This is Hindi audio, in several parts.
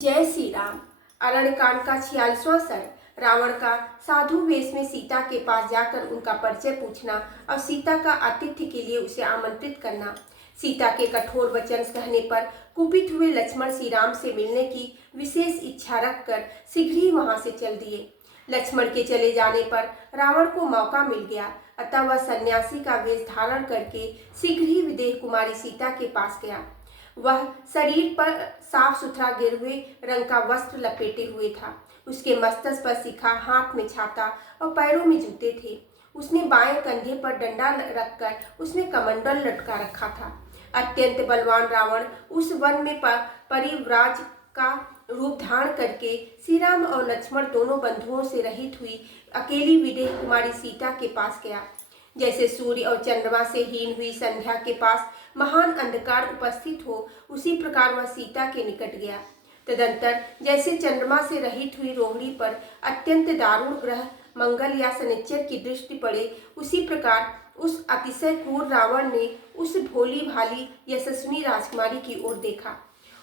जय श्री राम। अरण्यकांड का 46वां सर्ग। रावण का साधु वेश में सीता के पास जाकर उनका परिचय पूछना और सीता का आतिथ्य के लिए उसे आमंत्रित करना। सीता के कठोर वचन कहने पर कुपित हुए लक्ष्मण श्री राम से मिलने की विशेष इच्छा रखकर शीघ्र ही वहां से चल दिए। लक्ष्मण के चले जाने पर रावण को मौका मिल गया, अतः वह सन्यासी का वेश धारण करके शीघ्र ही विदेह कुमारी सीता के पास गया। वह शरीर पर साफ सुथरा गिरवे रंग का वस्त्र लपेटे हुए था। उसके मस्तक पर शिखा, हाथ में छाता और पैरों में जूते थे। उसने बाएं कंधे पर डंडा रखकर उसमें कमंडल लटका रखा था। अत्यंत बलवान रावण उस वन में परिव्राज का रूप धारण करके श्री राम और लक्ष्मण दोनों बंधुओं से रहित हुई अकेली विदेह कुमारी सीता के पास गया। जैसे सूर्य और चंद्रमा से हीन हुई संध्या के पास महान अंधकार उपस्थित हो, उसी प्रकार वह सीता के निकट गया। तदंतर जैसे चंद्रमा से रहित हुई रोहिणी पर अत्यंत दारुण ग्रह मंगल या शनिचर की दृष्टि पड़े, उसी प्रकार उस अतिशय क्रूर रावण ने उस भोली भाली यशस्विनी राजकुमारी की ओर देखा।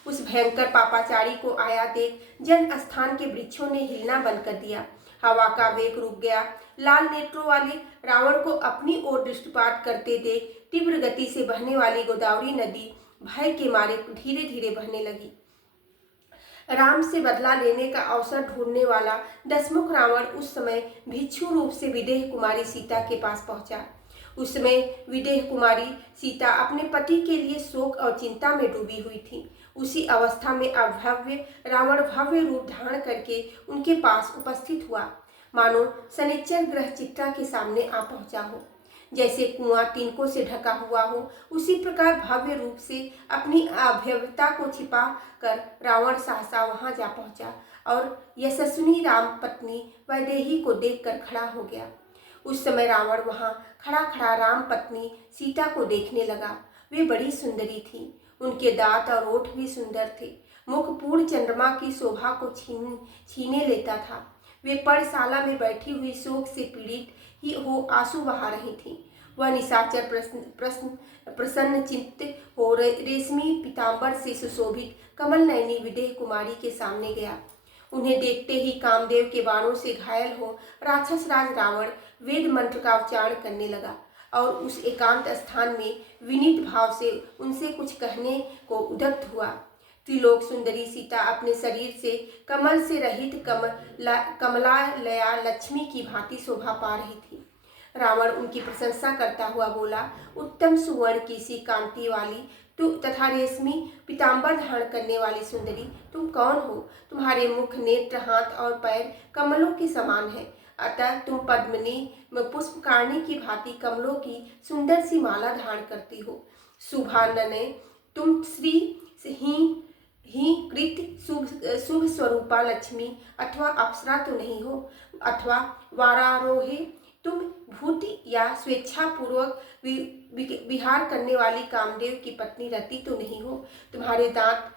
उस भयंकर पापाचारी को आया देख जन स्थान के वृक्षों ने हिलना बंद कर दिया। हवा का वेग रुक गया। लाल नेत्रों वाले रावण को अपनी ओर दृष्टिपात करते देख तीव्र गति से बहने वाली गोदावरी नदी भय के मारे धीरे धीरे बहने लगी। राम से बदला लेने का अवसर ढूंढने वाला दशमुख रावण उस समय भिक्षु रूप से विदेह कुमारी सीता के पास पहुंचा। उस समय विदेह कुमारी सीता अपने पति के लिए शोक और चिंता में डूबी हुई थी। उसी अवस्था में अभव्य रावण भव्य रूप धारण करके उनके पास उपस्थित हुआ, मानो शनिचर ग्रह चित्रा के सामने आ पहुंचा हो। जैसे कुआं तिनकों से ढका हुआ हो, उसी प्रकार भव्य रूप से अपनी अभव्यता को छिपा कर रावण सहसा वहां जा पहुंचा और यशस्विनी राम पत्नी वैदेही को देखकर खड़ा हो गया। उस समय रावण वहां खड़ा खड़ा राम पत्नी सीता को देखने लगा। वे बड़ी सुंदरी थी। उनके दांत और ओठ भी सुंदर थे। मुख पूर्ण चंद्रमा की शोभा को छीने लेता था। वे पर्णशाला में बैठी हुई शोक से पीड़ित ही हो आंसू बहा रही थी। वह निशाचर प्रसन्न चित्त हो रेशमी पीताम्बर से सुशोभित कमल नयनी विदेह कुमारी के सामने गया। उन्हें देखते ही कामदेव के बाणों से घायल हो राक्षस राज रावण वेद मंत्र का उच्चारण करने लगा और उस एकांत स्थान में विनीत भाव से उनसे कुछ कहने को उद्यत हुआ। त्रिलोक सुंदरी सीता अपने शरीर से कमल से रहित कमलालया लक्ष्मी की भांति शोभा पा रही थी। रावण उनकी प्रशंसा करता हुआ बोला, उत्तम सुवर्ण की सी कांति वाली तथा रेशमी पीताम्बर धारण करने वाली सुंदरी, तुम कौन हो? तुम्हारे मुख, नेत्र, हाथ और पैर कमलों के समान है, अतः तुम पद्मिनी पुष्पकारणी की भांति कमलों की सुंदर सी माला धारण करती हो। शुभानने, तुम श्री ही कृत शुभ स्वरूपा लक्ष्मी अथवा अप्सरा तो नहीं हो, अथवा वारारोहे, तुम भूति या स्वेच्छा पूर्वक विहार करने वाली कामदेव की पत्नी रति तो नहीं हो। तुम्हारे दांत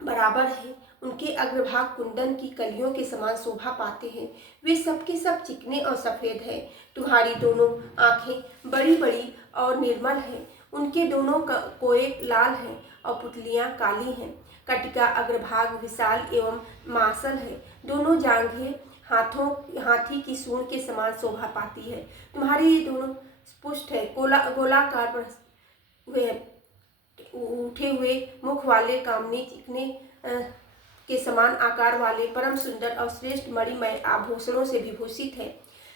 बराबर है, उनके अग्रभाग कुंदन की कलियों के समान शोभा पाते हैं। वे सबके सब चिकने और सफेद है। तुम्हारी दोनों आंखें बड़ी बड़ी और निर्मल हैं। उनके दोनों कोए लाल हैं और पुतलियां काली हैं। कटिका अग्रभाग विशाल एवं मांसल है। दोनों जांघें हाथी की सूंड के समान शोभा पाती है। तुम्हारे ये दोनों पुष्ट है, गोलाकार पर हुए उठे हुए मुख वाले, कामनी चिकने के समान आकार वाले, परम सुंदर और श्रेष्ठ मणिमय आभूषणों से विभूषित है।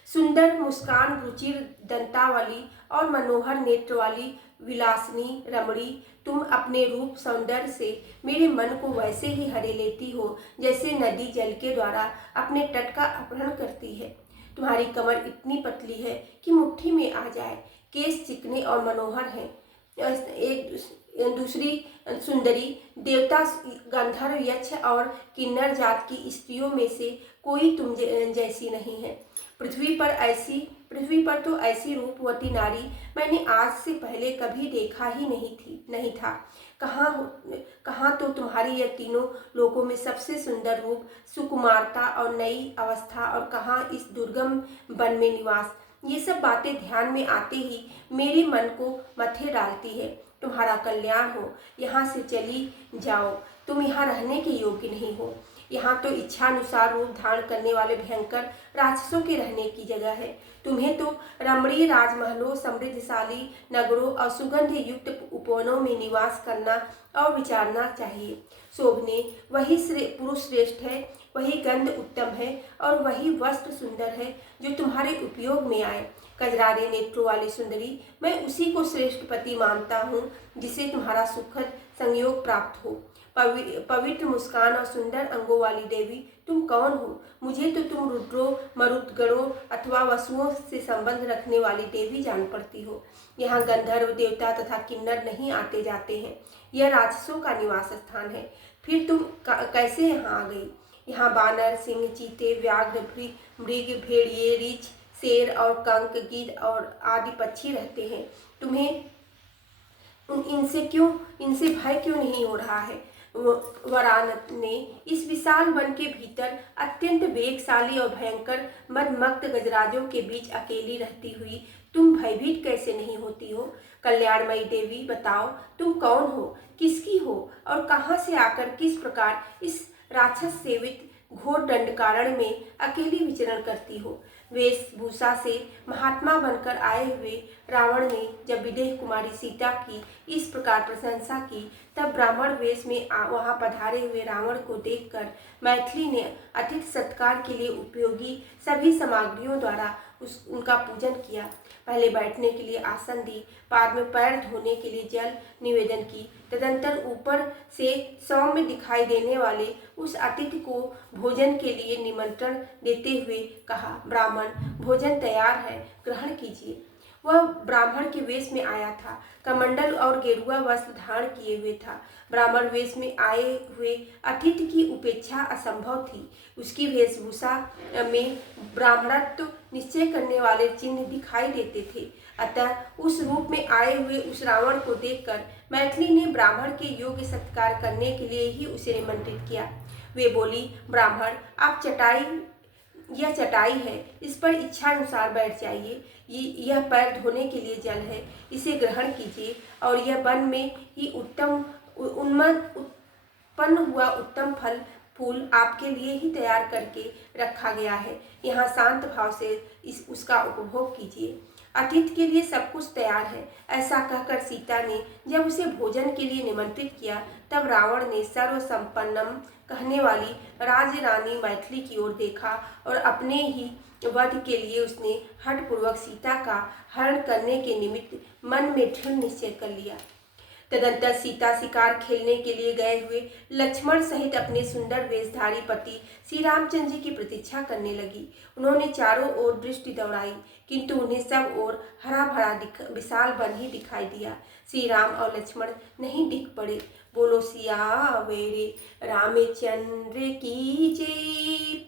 सुंदर मुस्कान, रुचिर दंतावली और मनोहर नेत्र वाली विलासिनी रमणी, तुम अपने रूप सौंदर्य से मेरे मन को वैसे ही हरे लेती हो जैसे नदी जल के द्वारा अपने तट का अपहरण करती है। तुम्हारी कमर इतनी पतली है कि मुट्ठी में आ जाए। केश चिकने और मनोहर हैं। एक दूसरी सुंदरी देवता, गंधर्व, यक्ष और किन्नर जात की स्त्रियों में से कोई तुम जैसी नहीं है। पृथ्वी पर तो ऐसी रूपवती नारी मैंने आज से पहले कभी देखा ही नहीं था। कहाँ तो तुम्हारी यह तीनों लोकों में सबसे सुंदर रूप, सुकुमारता और नई अवस्था, और कहाँ इस दुर्गम वन में निवास। ये सब बातें ध्यान में आते ही मेरे मन को मथे डालती है। तुम्हारा कल्याण हो, यहाँ से चली जाओ। तुम यहाँ रहने के योग्य नहीं हो। यहाँ तो इच्छानुसार रूप धारण करने वाले भयंकर राक्षसों के रहने की जगह है। तुम्हें तो रमणीय राजमहलों, समृद्धशाली नगरों और सुगंध युक्त उपवनों में निवास करना और विचारना चाहिए। शोभने वही पुरुष श्रेष्ठ है, वही गंध उत्तम है और वही वस्त्र सुंदर है जो तुम्हारे उपयोग में आए। कजरारे नेत्रों वाली सुंदरी, मैं उसी को श्रेष्ठ पति मानता हूँ जिसे तुम्हारा सुखद संयोग प्राप्त हो। पवित्र मुस्कान और सुंदर अंगों वाली देवी, तुम कौन हो? मुझे तो तुम रुद्रों, मरुदगणों अथवा वसुओं से संबंध रखने वाली देवी जान पड़ती हो। यहाँ गंधर्व, देवता तथा किन्नर नहीं आते जाते हैं। यह राक्षसों का निवास स्थान है। फिर तुम कैसे यहाँ आ गई? यहाँ बानर, सिंह, चीते, व्याघ्र, मृग, भेड़िए, रीछ, शेर और कंक, गिद्ध और आदि पक्षी रहते हैं। तुम्हें इनसे भय क्यों नहीं हो रहा है? वरान ने इस विशाल वन के भीतर अत्यंत वेगशाली और भयंकर मदमस्त गजराजों के बीच अकेली रहती हुई तुम भयभीत कैसे नहीं होती हो? कल्याणमयी देवी, बताओ तुम कौन हो, किसकी हो और कहाँ से आकर किस प्रकार इस राक्षस सेवित घोर दंडकारण्य में अकेली विचरण करती हो? वेशभूषा से महात्मा बनकर आए हुए रावण ने जब विदेह कुमारी सीता की इस प्रकार प्रशंसा की, तब ब्राह्मण वेश में वहां पधारे हुए रावण को देखकर मैथिली ने अतिथि सत्कार के लिए उपयोगी सभी सामग्रियों द्वारा उनका पूजन किया। पहले बैठने के लिए आसन दी, बाद में पैर धोने के लिए जल निवेदन की। तदंतर ऊपर से सौम्य दिखाई देने वाले उस अतिथि को भोजन के लिए निमंत्रण देते हुए कहा, ब्राह्मण, भोजन तैयार है, ग्रहण कीजिए। वह ब्राह्मण के वेश में आया था, कमंडल और गेरुआ वस्त्र धारण किए हुए था। ब्राह्मण वेश में आए हुए अतिथि की उपेक्षा असंभव थी। उसकी वेशभूषा में ब्राह्मणत्व निश्चय करने वाले चिन्ह दिखाई देते थे। अतः उस रूप में आए हुए उस रावण को देखकर मैथिली ने ब्राह्मण के योग्य सत्कार करने के लिए ही उसे निमंत्रित किया। वे बोली, ब्राह्मण, यह चटाई है, इस पर इच्छानुसार बैठ जाइए। यह पैर धोने के लिए जल है, इसे ग्रहण कीजिए। और यह वन में ही उत्पन्न हुआ उत्तम फल फूल आपके लिए ही तैयार करके रखा गया है। यहाँ शांत भाव से उसका उपभोग कीजिए। अतिथि के लिए सब कुछ तैयार है। ऐसा कहकर सीता ने जब उसे भोजन के लिए निमंत्रित किया, तब रावण ने सर्वसंपन्नम कहने वाली राजरानी मैथिली की ओर देखा और अपने ही वध के लिए उसने हठपूर्वक सीता का हरण करने के निमित्त मन में दृढ़ निश्चय कर लिया। तदंतर सीता शिकार खेलने के लिए गए हुए लक्ष्मण सहित अपने सुंदर वेशधारी पति श्री रामचंद्र जी की प्रतीक्षा करने लगी। उन्होंने चारों ओर दृष्टि दौड़ाई, किंतु उन्हें सब ओर हरा भरा विशाल वन ही दिखाई दिया। श्री राम और लक्ष्मण नहीं दिख पड़े। बोलो सियावेरे रामचंद्र की जय।